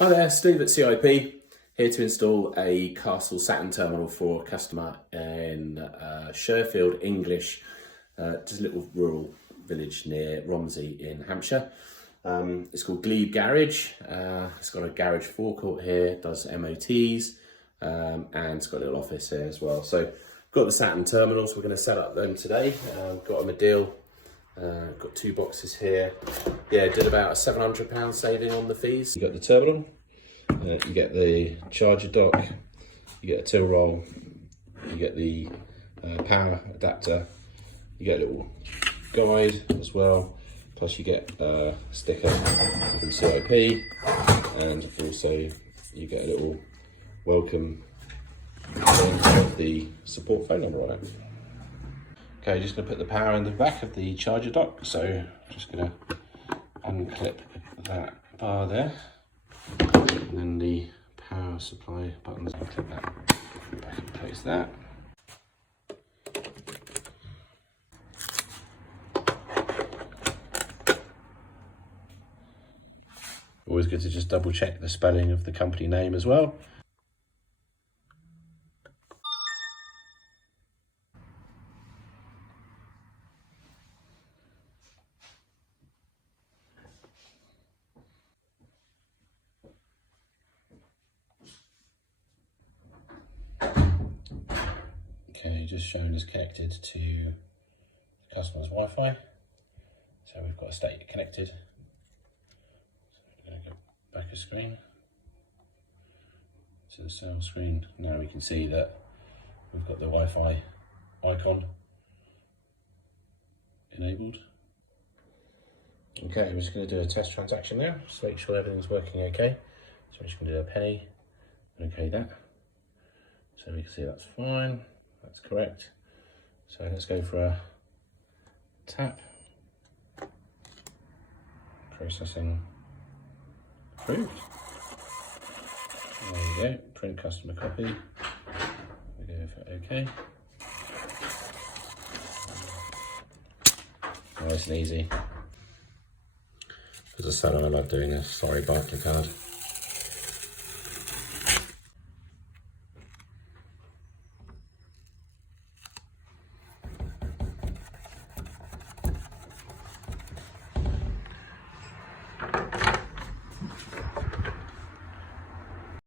Hi there, Steve at CIP, here to install a Castles Saturn terminal for a customer in Sherfield, English, just a little rural village near Romsey in Hampshire. It's called Glebe Garage. It's got a garage forecourt here, does MOTs, and it's got a little office here as well. So got the Saturn terminals, we're going to set up them today. Got them a deal. Got 2 boxes here. Yeah, did about a £700 saving on the fees. You got the terminal, you get the charger dock, you get a till roll, you get the power adapter, you get a little guide as well, plus you get a sticker from CIP, and also you get a little welcome with the support phone number on it. Okay, just going to put the power in the back of the charger dock, so I'm just going to unclip that bar there, and then the power supply buttons, I'll clip that back and place that. Always good to just double check the spelling of the company name as well. Okay, just shown as connected to the customer's Wi-Fi. So we've got a state connected. So we're going to go back a screen to the sales screen. Now we can see that we've got the Wi-Fi icon enabled. Okay, we're just going to do a test transaction now, just to make sure everything's working okay. So we're just going to do a penny and okay that. So we can see that's fine. That's correct. So let's go for a tap. Processing approved. There you go. Print customer copy. We go for OK. Nice and easy. As I said, I like doing this. Sorry, Barclaycard.